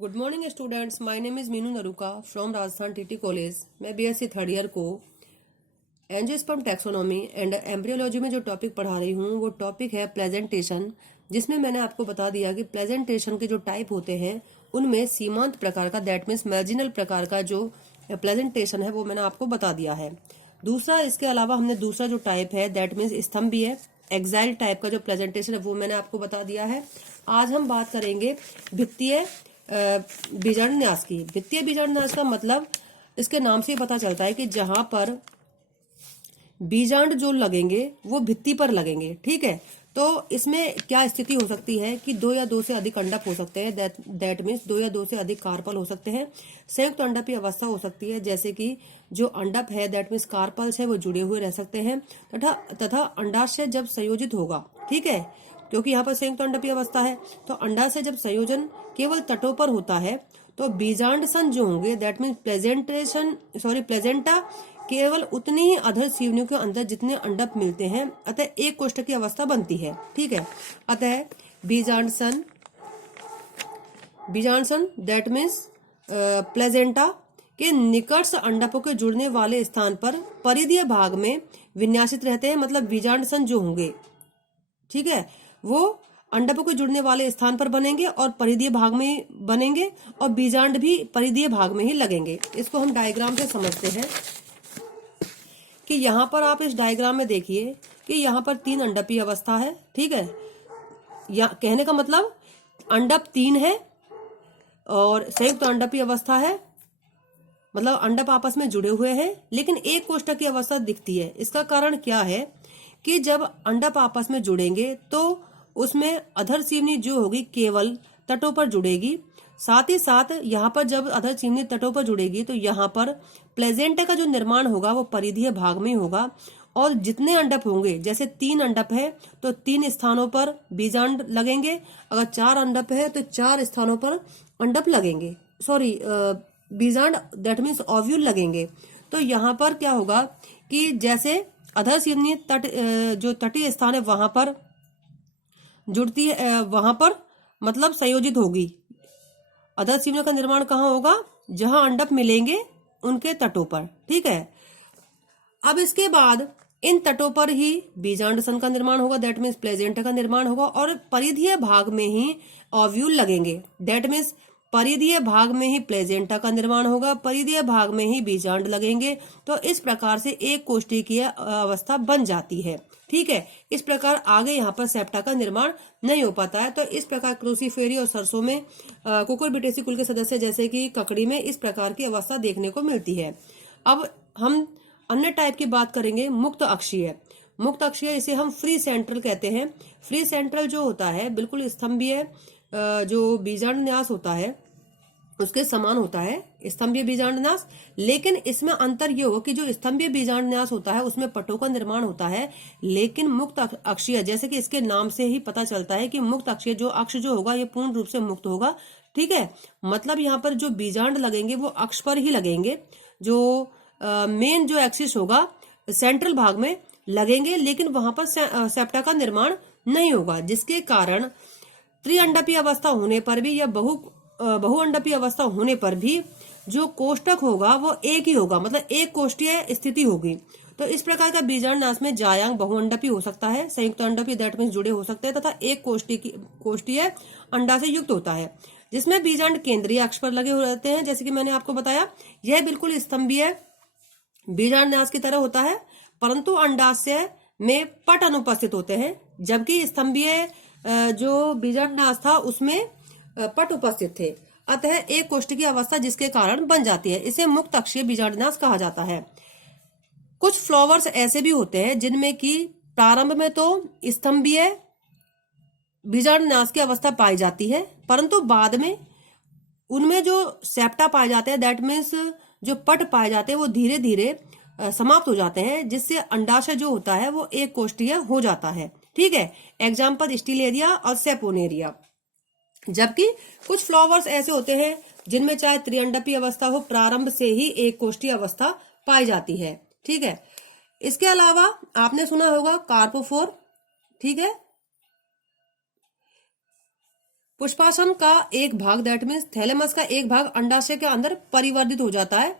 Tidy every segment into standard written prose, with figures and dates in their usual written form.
Good morning students, my name is Meenu Naruka from Rajasthan TT college. मैं BSc third year को angiosperm taxonomy and embryology में जो topic पढ़ा रही हूँ वो टॉपिक है प्लेजेंटेशन, जिसमें मैंने आपको बता दिया कि प्लेजेंटेशन के जो टाइप होते हैं उनमें सीमांत प्रकार का दैट मीन्स मार्जिनल प्रकार का जो प्लेजेंटेशन है वो मैंने आपको बता दिया है। दूसरा, इसके अलावा हमने दूसरा जो टाइप है दैट मीन्स स्तंभीय एक्साइल टाइप का जो प्रेजेंटेशन है वो मैंने आपको बता दिया है। आज हम बात करेंगे भित्तीय बीजांडन्यास की। भित्तीय बीजांडन्यास का मतलब इसके नाम से ही पता चलता है कि जहां पर बीजांड जो लगेंगे वो भित्ति पर लगेंगे। ठीक है, तो इसमें क्या स्थिति हो सकती है कि दो या दो से अधिक अंडप हो सकते हैं, दैट मीन्स दो या दो से अधिक कार्पल हो सकते हैं। संयुक्त अंडपीय अवस्था हो सकती है, जैसे कि जो अंडप है दैट मीन्स कार्पल्स है वो जुड़े हुए रह सकते हैं तथा अंडाशय जब संयोजित होगा, ठीक है, क्योंकि यहाँ पर संयुक्त अंडपीय अवस्था है, तो अंडाशय जब संयोजन केवल तटों पर होता है तो बीजांड सन जो होंगे दैट मीन्स प्लेजेंटा केवल उतनी ही अधर सीवनियों के अंदर जितने अंडप मिलते हैं, अतः एक कोष्ठक की अवस्था बनती है। ठीक है, अतः बीजांड सन दैट मीन्स प्लेजेंटा के निकट से अंडपों के जुड़ने वाले स्थान पर परिधीय भाग में विन्यासित रहते हैं। मतलब बीजांड सन जो होंगे, ठीक है, वो अंडपों के जुड़ने वाले स्थान पर बनेंगे और परिधीय भाग में बनेंगे और बीजांड भी परिधीय भाग में ही लगेंगे। इसको हम डायग्राम से समझते हैं कि यहाँ पर आप इस डायग्राम में देखिए कि यहाँ पर 3 अंडपीय अवस्था है। ठीक है, या कहने का मतलब अंडप 3 है और संयुक्त अंडपीय अवस्था है, मतलब अंडप आपस में जुड़े हुए हैं, लेकिन एक कोष्ठक की अवस्था दिखती है। इसका कारण क्या है कि जब अंडप आपस में जुड़ेंगे तो उसमें अधर सीवनी जो होगी केवल तटों पर जुड़ेगी। साथ ही साथ यहाँ पर जब अधर सीवनी तटों पर जुड़ेगी तो यहाँ पर प्लेजेंटा का जो निर्माण होगा वो परिधीय भाग में होगा और जितने अंडप होंगे, जैसे 3 अंडप है तो 3 स्थानों पर बीजांड लगेंगे, अगर 4 अंडप है तो 4 स्थानों पर अंडप लगेंगे, बीजांड दैट मीन्स ओव्यूल लगेंगे। तो यहाँ पर क्या होगा कि जैसे अधर सीवनी तट जो तटीय स्थान है वहां पर जुड़ती है, वहां पर मतलब संयोजित होगी। अधर सीवनियों का निर्माण कहाँ होगा? जहां अंडप मिलेंगे उनके तटों पर। ठीक है, अब इसके बाद इन तटों पर ही बीजांड सन का निर्माण होगा, दैट मीन्स प्लेजेंटा का निर्माण होगा और परिधीय भाग में ही ओव्यूल लगेंगे, दैट मीन्स परिधीय भाग में ही प्लेजेंटा का निर्माण होगा, परिधीय भाग में ही बीजांड लगेंगे। तो इस प्रकार से एक कोष्ठकीय अवस्था बन जाती है। ठीक है, इस प्रकार आगे यहाँ पर सेप्टा का निर्माण नहीं हो पाता है। तो इस प्रकार क्रूसीफेरी और सरसों में कुकुरबिटेसी कुल के सदस्य जैसे कि ककड़ी में इस प्रकार की अवस्था देखने को मिलती है। अब हम अन्य टाइप की बात करेंगे मुक्त अक्षीय। मुक्त अक्षीय इसे हम फ्री सेंट्रल कहते हैं। फ्री सेंट्रल जो होता है बिल्कुल स्तंभीय जो बीजांडन्यास होता है उसके समान होता है स्तंभीय बीजांडन्यास, लेकिन इसमें अंतर ये होगा कि जो स्तंभीय बीजांडन्यास होता है उसमें पटों का निर्माण होता है, लेकिन मुक्त अक्षीय जैसे कि इसके नाम से ही पता चलता है कि मुक्त अक्षीय जो अक्ष जो होगा ये पूर्ण रूप से मुक्त होगा। ठीक है, मतलब यहाँ पर जो बीजांड लगेंगे वो अक्ष पर ही लगेंगे, जो मेन जो एक्सिस होगा सेंट्रल भाग में लगेंगे, लेकिन वहां पर सेप्टा का निर्माण नहीं होगा, जिसके कारण त्रिअंडपीय अवस्था होने पर भी या बहुअंडपीय अवस्था होने पर भी जो कोष्ठक होगा वो एक ही होगा, मतलब एक कोष्ठीय स्थिति होगी। तो इस प्रकार का बीजांडनाश में जायांग बहुअंडपीय हो सकता है, संयुक्त अंडपीय दैट मीन्स जुड़े हो सकते हैं, तथा एक कोष्ठीय अंडा से युक्त होता है, जिसमें बीजांड केंद्रीय अक्ष पर लगे हुए रहते हैं। जैसे कि मैंने आपको बताया यह बिल्कुल स्तंभीय बीजांडन्यास की तरह होता है, परंतु अंडाशय में पट अनुपस्थित होते हैं, जबकि स्तंभीय जो बीजांडन्यास था उसमें पट उपस्थित थे। अतः एक कोष्ठकीय अवस्था जिसके कारण बन जाती है, इसे मुक्त अक्षीय बीजांडन्यास कहा जाता है। कुछ फ्लावर्स ऐसे भी होते हैं जिनमें कि प्रारंभ में तो स्तंभीय बीजांडन्यास की अवस्था पाई जाती है, परंतु बाद में उनमें जो सेप्टा पाए जाते हैं दैट मीन्स जो पट पाए जाते हैं वो धीरे धीरे समाप्त हो जाते हैं, जिससे अंडाशय जो होता है वो एक कोष्ठीय हो जाता है। ठीक है, एग्जाम्पल स्टीलेरिया और सेपोनेरिया। जबकि कुछ फ्लावर्स ऐसे होते हैं जिनमें चाहे त्रिअंडपीय अवस्था हो प्रारंभ से ही एक कोष्ठीय अवस्था पाई जाती है। ठीक है, इसके अलावा आपने सुना होगा कार्पोफोर। ठीक है, पुष्पासन का एक भाग दैट मीन्स थैलेमस का एक भाग अंडाशय के अंदर परिवर्तित हो जाता है,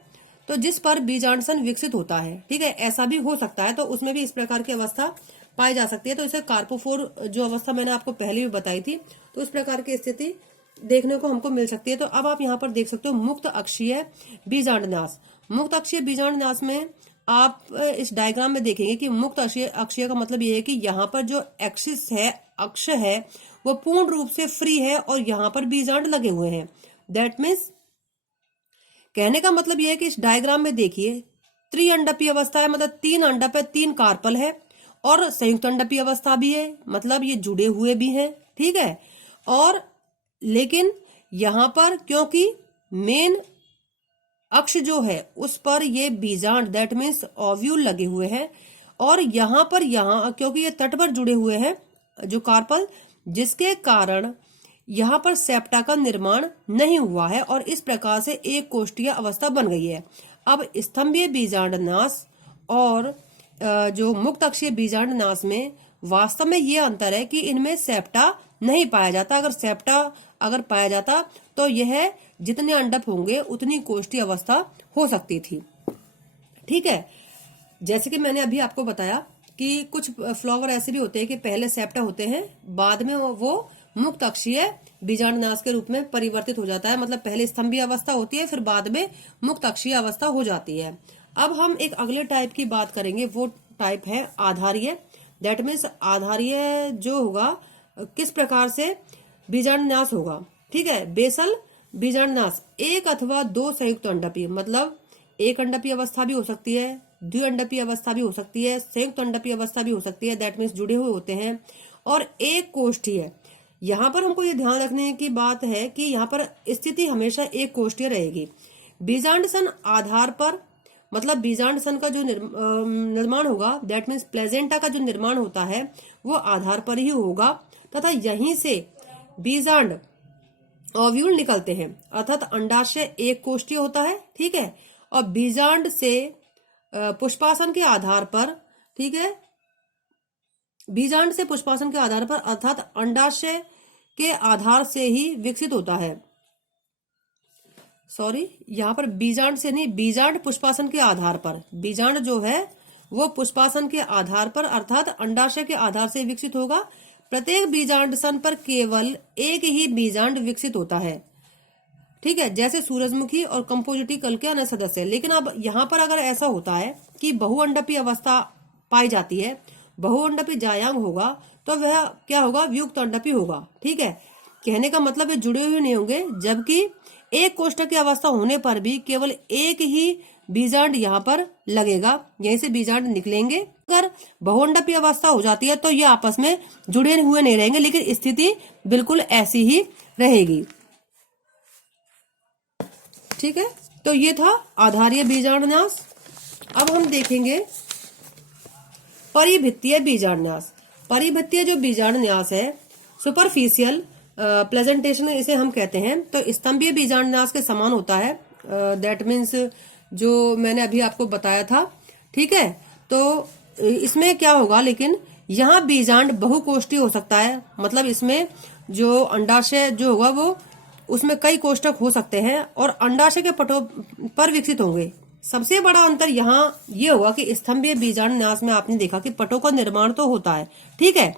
तो जिस पर बीजांडसन विकसित होता है। ठीक है, ऐसा भी हो सकता है, तो उसमें भी इस प्रकार की अवस्था पाई जा सकती है। तो इसे कार्पोफोर जो अवस्था मैंने आपको पहले भी बताई थी, तो इस प्रकार की स्थिति देखने को हमको मिल सकती है। तो अब आप यहाँ पर देख सकते हो मुक्त अक्षीय बीजांडन्यास। मुक्त अक्षीय बीजांडन्यास में आप इस डायग्राम में देखेंगे कि मुक्त अक्षीय का मतलब ये है कि यहाँ पर जो एक्सिस है, अक्ष है, वो पूर्ण रूप से फ्री है और यहाँ पर बीजांड लगे हुए हैं। दैट मीन्स कहने का मतलब यह है कि इस डायग्राम में देखिए त्रिअंडपीय अवस्था है, मतलब 3 अंडप है, 3 कार्पल है, और संयुक्त अंडपीय अवस्था भी है, मतलब ये जुड़े हुए भी हैं। ठीक है, और लेकिन यहां पर क्योंकि मेन अक्ष जो है उस पर ये बीजांड दैट मीन्स ओव्यूल लगे हुए हैं, और यहां पर क्योंकि ये तट पर जुड़े हुए हैं जो कार्पल, जिसके कारण यहाँ पर सेप्टा का निर्माण नहीं हुआ है और इस प्रकार से एक कोष्ठीय अवस्था बन गई है। अब स्तंभीय बीजांडनाश और जो मुक्त अक्षीय बीजांडनाश में वास्तव में ये अंतर है कि इनमें सेप्टा नहीं पाया जाता। अगर सेप्टा पाया जाता तो यह जितने अंडप होंगे उतनी कोष्ठीय अवस्था हो सकती थी। ठीक है, जैसे कि मैंने अभी आपको बताया कि कुछ फ्लावर ऐसे भी होते हैं कि पहले सेप्टा होते हैं, बाद में वो मुक्त अक्षीय बीजांडनाश के रूप में परिवर्तित हो जाता है। मतलब पहले स्तंभीय अवस्था होती है, फिर बाद में मुक्त अक्षीय अवस्था हो जाती है। अब हम एक अगले टाइप की बात करेंगे, वो टाइप है आधारीय। दैट मीन्स आधारीय जो होगा किस प्रकार से बीजांडनाश होगा। ठीक है, बेसल बीजांडनाश 1 अथवा 2 संयुक्त अंडपीय, मतलब एक अंडपीय अवस्था भी हो सकती है, द्विअंडपीय अवस्था भी हो सकती है, संयुक्त अंडपीय अवस्था भी हो सकती है। दैट मीन्स जुड़े हुए होते हैं, और एक कोष्ठीय। यहाँ पर हमको ये ध्यान रखने की बात है कि यहाँ पर स्थिति हमेशा एक कोष्ठीय रहेगी। बीजांडसन आधार पर, मतलब बीजांडसन का जो निर्माण होगा दैट मीन्स प्लेजेंटा का जो निर्माण होता है वो आधार पर ही होगा, तथा यहीं से बीजांड ओव्यूल निकलते हैं, अर्थात अंडाशय एक कोष्ठीय होता है। ठीक है, और बीजांड से पुष्पासन के आधार पर, ठीक है, बीजांड से पुष्पासन के आधार पर अर्थात अंडाशय के आधार से ही विकसित होता है। सॉरी, यहाँ पर बीजांड से नहीं, बीजांड पुष्पासन के आधार पर, बीजांड जो है वो पुष्पासन के आधार पर अर्थात अंडाशय के आधार से विकसित होगा। प्रत्येक बीजांडसन पर केवल एक ही बीजांड विकसित होता है। ठीक है, जैसे सूरजमुखी और कंपोजिटिकल के अन्य सदस्य। लेकिन अब यहाँ पर अगर ऐसा होता है कि बहुअंडपीय अवस्था पाई जाती है, बहुअंडपी जायांग होगा, तो वह क्या होगा, वियुक्त अंडपी होगा। ठीक है, कहने का मतलब ये जुड़े हुए नहीं होंगे, जबकि एक कोष्ठक की अवस्था होने पर भी केवल एक ही बीजांड यहाँ पर लगेगा, यहीं से बीजांड निकलेंगे। अगर बहुअंडपी अवस्था हो जाती है तो ये आपस में जुड़े हुए नहीं रहेंगे, लेकिन स्थिति बिल्कुल ऐसी ही रहेगी। ठीक है, तो ये था आधारीय बीजांडन्यास। अब हम देखेंगे परिभित्तीय बीजांडन्यास। परिभित्तीय जो बीजांडन्यास है, सुपरफिशियल प्रेजेंटेशन इसे हम कहते हैं, तो स्तंभीय बीजांडन्यास के समान होता है। दैट मीन्स जो मैंने अभी आपको बताया था। ठीक है, तो इसमें क्या होगा, लेकिन यहाँ बीजांड बहुकोष्ठीय हो सकता है, मतलब इसमें जो अंडाशय जो होगा वो उसमें कई कोष्ठक हो सकते हैं और अंडाशय के पटों पर विकसित होंगे। सबसे बड़ा अंतर यहाँ ये होगा कि स्तंभीय बीजांडन्यास में आपने देखा कि पटों का निर्माण तो होता है। ठीक है,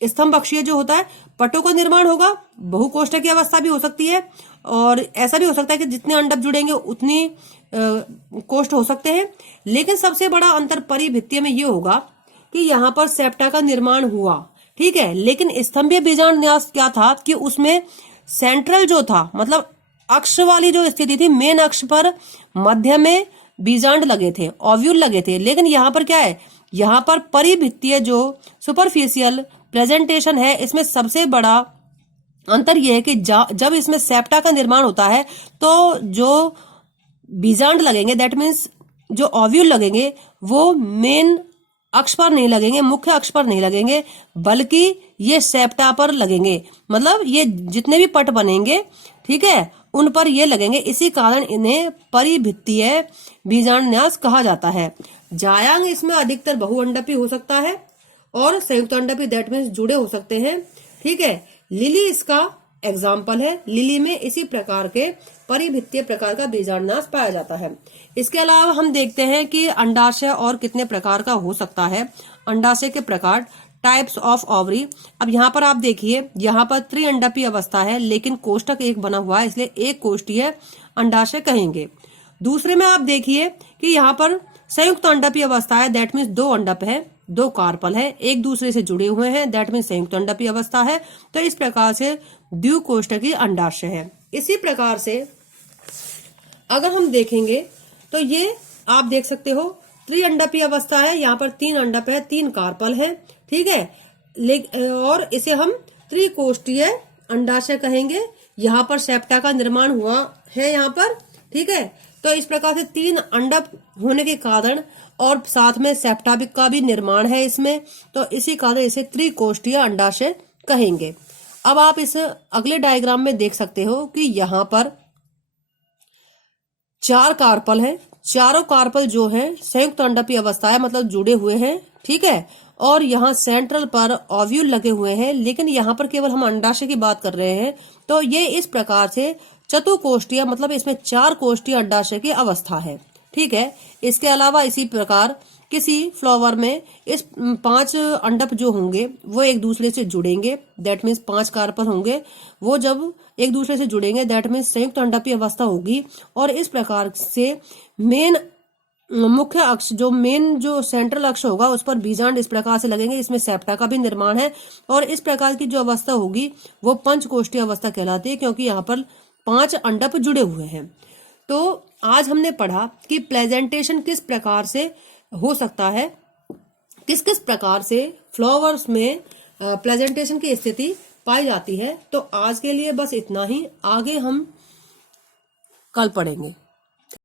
स्तंभ अक्षीय जो होता है पटों का निर्माण होगा, बहुकोष्ठक की अवस्था भी हो सकती है, और ऐसा भी हो सकता है कि जितने अंडप जुड़ेंगे उतनी कोष्ठ हो सकते हैं। लेकिन सबसे बड़ा अंतर परिभित्तीय में ये होगा कि यहाँ पर सेप्टा का निर्माण हुआ। ठीक है, लेकिन स्तंभीय बीजांडन्यास क्या था कि उसमें सेंट्रल जो था, मतलब अक्ष वाली जो स्थिति थी, मेन अक्ष पर मध्य में बीजांड लगे थे, ओव्यूल लगे थे। लेकिन यहाँ पर क्या है, यहाँ पर परिभित्तीय जो सुपरफिशियल प्रेजेंटेशन है, इसमें सबसे बड़ा अंतर यह है कि जब इसमें सेप्टा का निर्माण होता है तो जो बीजांड लगेंगे दैट मीन्स जो ओव्यूल लगेंगे वो मेन अक्ष पर नहीं लगेंगे, मुख्य अक्ष पर नहीं लगेंगे, बल्कि ये सेप्टा पर लगेंगे। मतलब ये जितने भी पट बनेंगे, ठीक है, उन पर ये लगेंगे। इसी कारण इन्हें परिभित्तीय बीजांडन्यास कहा जाता है। जायांग इसमें अधिकतर बहुअंडपी हो सकता है और संयुक्त अंडपी दैट मीन्स जुड़े हो सकते हैं। ठीक है, लिली इसका एग्जाम्पल है। लिली में इसी प्रकार के परिभित्तीय प्रकार का बीजांडनाश पाया जाता है। इसके अलावा हम देखते हैं कि अंडाशय और कितने प्रकार का हो सकता है। अंडाशय के प्रकार, टाइप्स ऑफ ओवरी। अब यहाँ पर आप देखिए, यहाँ पर त्रिअंडपीय अवस्था है, लेकिन कोष्ठक एक बना हुआ है, इसलिए एक कोष्ठीय अंडाशय कहेंगे। दूसरे में आप देखिए कि यहाँ पर संयुक्त अंडपीय अवस्था है, दैट मीन्स दो अंडप है, दो कार्पल है, एक दूसरे से जुड़े हुए हैं, दैट मीन्स संयुक्त अंडपीय अवस्था है। तो इस प्रकार से द्विकोष्ठकीय अंडाशय है। इसी प्रकार से अगर हम देखेंगे तो ये आप देख सकते हो त्रिअंडपीय अवस्था है, यहाँ पर तीन अंडप है, तीन कार्पल है, ठीक है। और इसे हम त्रिकोष्ठीय अंडाशय कहेंगे। यहाँ पर सेप्टा का निर्माण हुआ है यहाँ पर, ठीक है। तो इस प्रकार से तीन अंडप होने के कारण और साथ में सेप्टा का भी निर्माण है इसमें, तो इसी कारण इसे त्रिकोष्ठीय अंडाशय कहेंगे। अब आप इस अगले डायग्राम में देख सकते हो कि यहाँ पर चार कार्पल हैं, चारों कार्पल जो है संयुक्त अंडपीय अवस्था है, मतलब जुड़े हुए हैं, ठीक है। और यहाँ सेंट्रल पर ओव्यूल लगे हुए हैं, लेकिन यहाँ पर केवल हम अंडाशय की बात कर रहे हैं। तो ये इस प्रकार से चतुकोष्ठीय, मतलब इसमें चार कोष्ठीय अंडाशय की अवस्था है, ठीक है। इसके अलावा इसी प्रकार किसी फ्लावर में इस 5 अंडप जो होंगे वो एक दूसरे से जुड़ेंगे, दैट मीन्स 5 कार्पल होंगे, वो जब एक दूसरे से जुड़ेंगे दैट मीन्स संयुक्त अंडपीय अवस्था होगी। और इस प्रकार से मेन मुख्य अक्ष, जो सेंट्रल अक्ष होगा उस पर बीजांड इस प्रकार से लगेंगे, इसमें सेप्टा का भी निर्माण है। और इस प्रकार की जो अवस्था होगी वो पंचकोष्ठीय अवस्था कहलाती है, क्योंकि यहाँ पर 5 अंडप जुड़े हुए हैं। तो आज हमने पढ़ा कि प्रेजेंटेशन किस प्रकार से हो सकता है, किस किस प्रकार से फ्लावर्स में प्रेजेंटेशन की स्थिति पाई जाती है। तो आज के लिए बस इतना ही, आगे हम कल पढ़ेंगे।